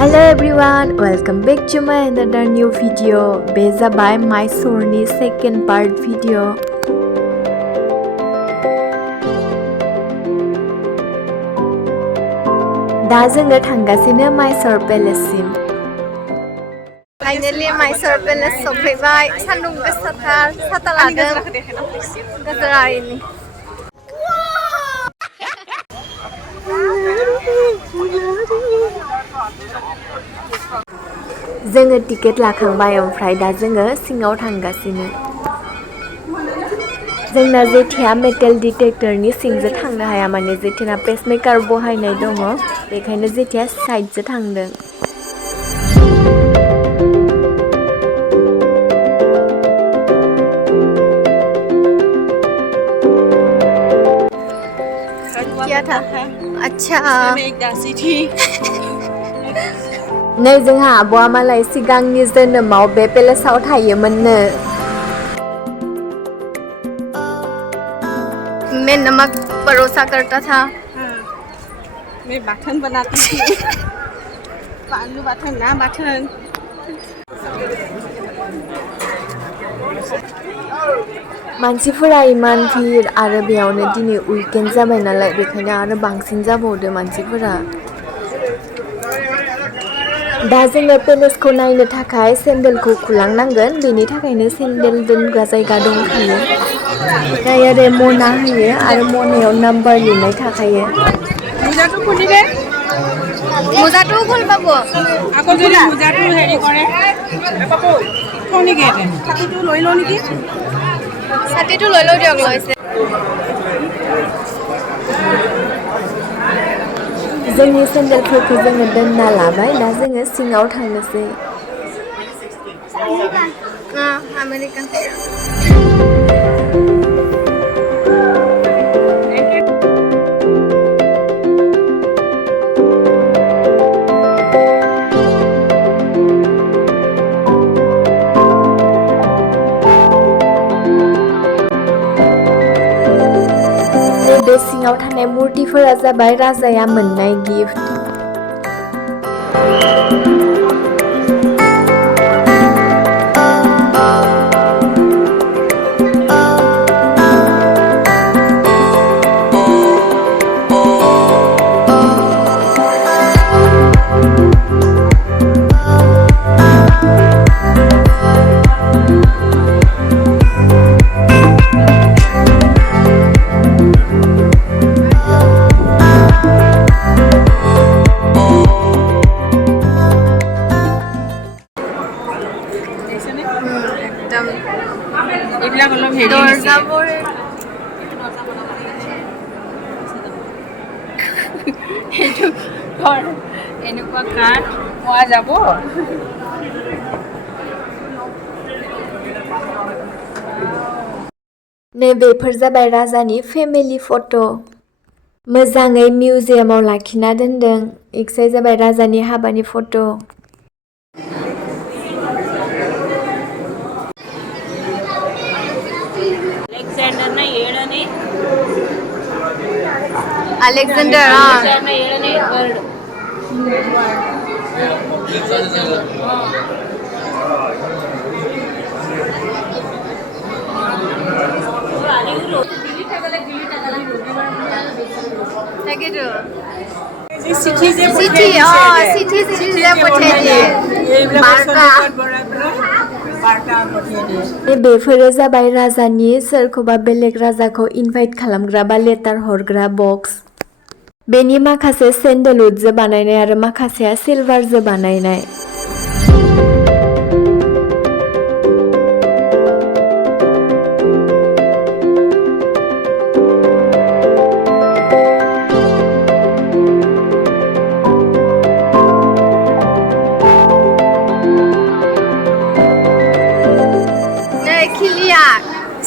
Hello everyone, welcome back to my another new video. Beza by Mysore second part video. दा जोङो थांगासिनो Mysore Palaceसिम. Finally Mysore Palace सफैबाय. सान्दुं गोसाथार, साथा लादों. गोजोरायनि. जोङो टिकेट लाखांबाय ओमफ्राय दा जोङो सिङाव थांगासिनो. जोंना जेथिया मेटेल डिटेक्टरनि सिंजों थांनो हाया माने जेथिया पेसमेकार बहायनाय दङ बेखायनो जेथिया साइडजों थांदों. क्या था? अच्छा. नै जोंहा आब'आ मालाय सिगांनि जोनोमाव बे पेलेसाव थायोमोननो. मैं नमक परोसा करता था. मैं बाथन बनाती थी. आलू बाथन ना बाथन. मानसिफोरा इमान भिर आरो बेयावनो दिनै उइकेन्ड जाबाय नालाय बेखायनो आरो बांसिन जाबावदो मानसिफोरा. दा जोङो पेलेसखौ नायनो थाखाय सेन्देलखौ खुलांनांगोन बेनि थाखायनो सेन्देल दोनग्रा जायगा दंखायो. ओमफ्राय ओरै मना होयो आरो मनायाव नाम्बार लिरनाय थाखायो. मुजाটো খুলি দে. मुजाটো खुल बाबु. আকৌ যদি মুজাটো হেৰি কৰে কোনি গেলে ছাতিটো লৈ লও নেকি? ছাতিটো লৈ লও দিয়ক লৈছে. जोंनि सेन्देलफोरखौ जोङो दोनना लाबाय दा जोङो सिङाव थांनोसै. आमेरिकान. बे सिङाव थानाय मुर्तिफोरा जाबाय राजाया मोननाय गिफ्ट. এইবিলাক অলপ হেৰি দৰ্জাবোৰ এইটো ঘৰ এনেকুৱা কাঠ পোৱা যাব. नै बेफोर जाबाय राजानि फेमिलि फट'. मोजाङै मिउजियामाव लाखिना दोनदों. इक्साय जाबाय राजानि हाबानि फट'. अलेक्जेंडर बेफोरो जाबाय राजानि सोरखौबा बेलेग राजाखौ इनभाइट खालामग्रा बा लेटार हरग्रा बक्स. बेनि माखासे सेन्डलउडजों बानायनाय आरो माखासेया सिलभारजों बानायनाय.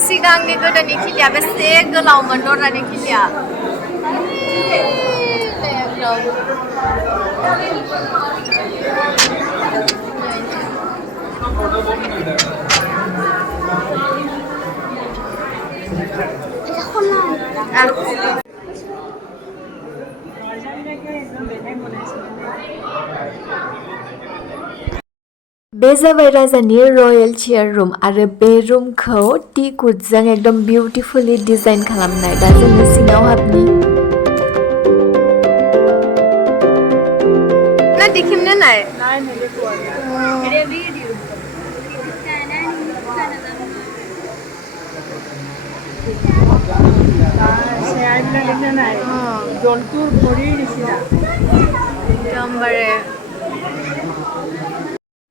सिगांनि गोदोनि खिलिया बेसे गोलावमोन दरजानि खिलिया. बे जाबाय राजानि रयेल चेयार रुम आरो बे रुमखौ टिकुटजों एकदम बिउटिफुली डिजाइन खालामनाय। दा जोङो सिङाव हाबनि। ना देখিমনে নাই? নাই নেদেখো আৰু চেয়াৰবিলাক দেখা নাই জন্তুৰ ভৰিৰ নিচিনা एकदमबारे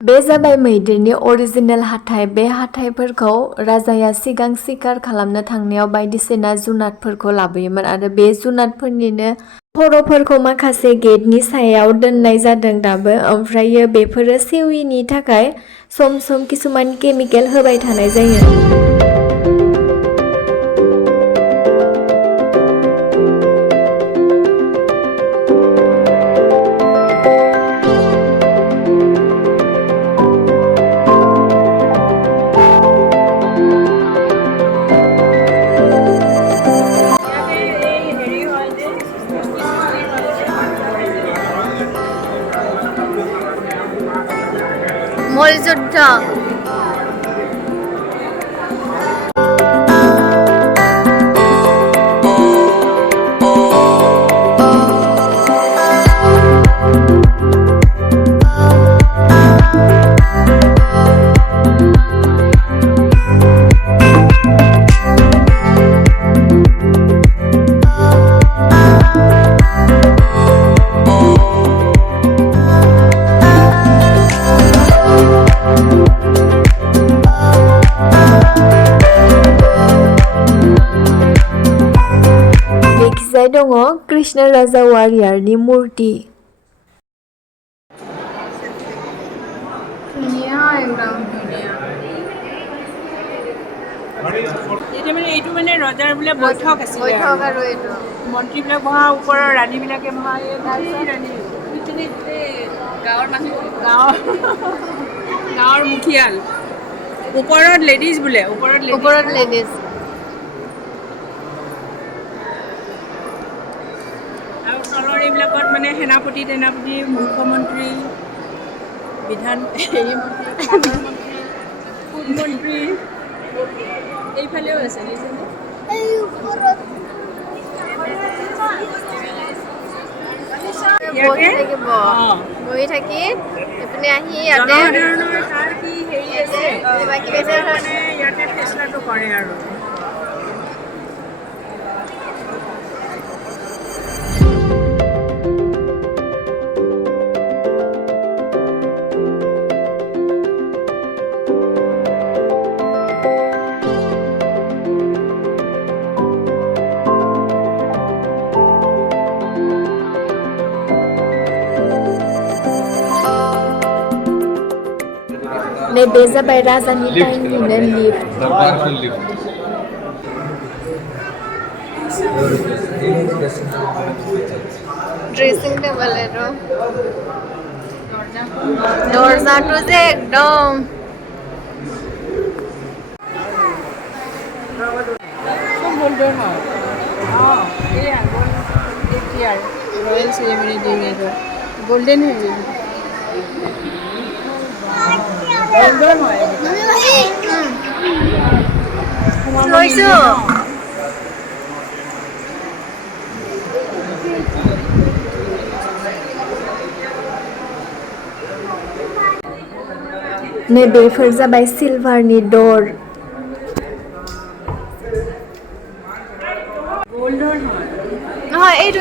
बे जाबाय मैदेरनि अरिजिनेल हाथाइ। बे हाथाइफोरखौ राजाया सिगां सिखार खालामनो थांनायाव बायदिसिना जुनादफोरखौ लाबोयोमोन आरो बे जुनादफोरनिनो खर'फोरखौ माखासे गेटनि सायाव दोननाय जादों दाबो। ओमफ्रायो बेफोरो सेविनि थाखाय सम सम किसुमान केमिकेल होबाय थानाय जायो। মলযুদ্ধ दङ कृष्ण राजा वारियारनि मुर्ति। এইটো মানে ৰজাৰ বোলে বৈঠক আছিলে আৰু মন্ত্ৰীবিলাক বহা ওপৰৰ ৰাণীবিলাকে বহা গাঁৱৰ মুখিয়াল ওপৰত লেডিজ বোলে ওপৰত লেডিজ আৰু তলৰ এইবিলাকত মানে সেনাপতি মুখ্যমন্ত্ৰী বিধান মন্ত্ৰী ফুড মন্ত্ৰী এইফালেও আছে বহি থাকি এইপিনে আহি ইয়াতে ইয়াতে ফেচলাটো কৰে আৰু नै बे जाबाय राजानि टाइमनिनो लिफ्ट ड्रेसिंग टेबल एरो दरजाটো যে একদম গোল্ডেন হয় এয়া ৰয়েল চেৰেমনি ডিউৰেটো গোল্ডেন হয় नै बेफोर जाबाय सिलभारनि दर নহয় এইটো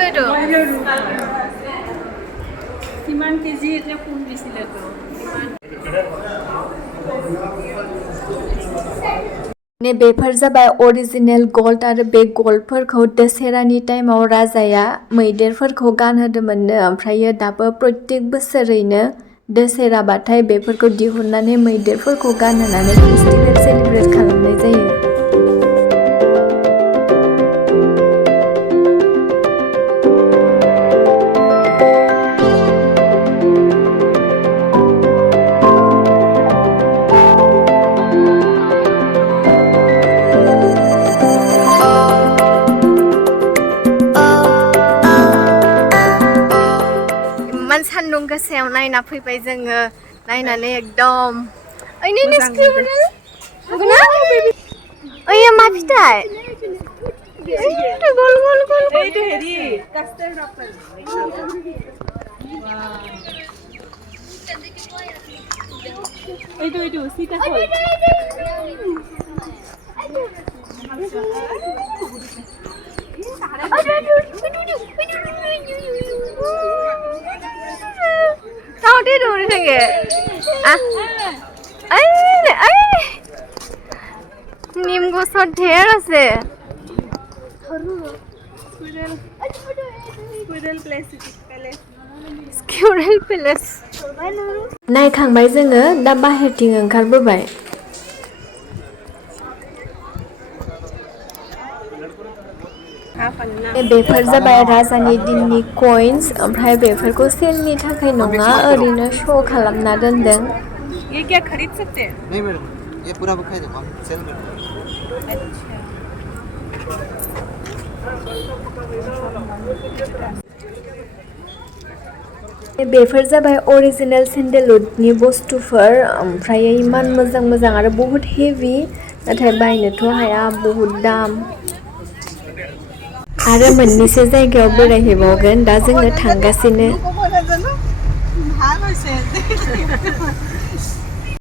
কিমান কেজি এতিয়া কোন দিছিলে তো नै बेफोर जाबाय अरिजिनेल गल्ड आरो बे गल्डफोरखौ दसेरानि टाइमाव राजाया मैदेरफोरखौ गानहोदोंमोननो ओमफ्रायो दाबो प्रत्येक बोसोरैनो दसेराबाथाय बेफोरखौ दिहुननानै मैदेरफोरखौ गानहोनानै फेस्टिभेल सेलिब्रेट खालामनाय जायो। सान्दुं गोसायाव नायना फैबाय जोङो नायनानै एकदम ओइनै मोजां स्क्रिप्ट मोनदों। नंगौना ओइयो मा फिथाइ गल गल गल এইটো হেৰি কাষ্টাৰ্ড আপেল। এইটো সীতাফল। তাহতে দৌৰি থাকে নিম গছত ঢেৰ আছে स्क्यूरेल पेलेस नायखांबाय जोङो दा बाहेरथिं ओंखारबोबाय बेफोर जाबाय राजानि दिननि कइन्स ओमफ्राय बेफोरखौ सेलनि थाखाय नङा ओरैनो श' खालामना दोनदों ये क्या खरीद सकते हैं? नहीं मैडम ये पूरा बुक है देखो हम सेल कर रहे हैं। बेफोर जाबाय अरिजिनेल सेन्डेलउडनि बुस्थुफोर ओमफ्राय इमान मोजां मोजां आरो बहुत हेभि नाथाय बायनोथ' हाया बहुत दाम आरो मोननैसो जायगायाव बेरायहैबावगोन दा जोङो थांगासिनो ভাল হৈছে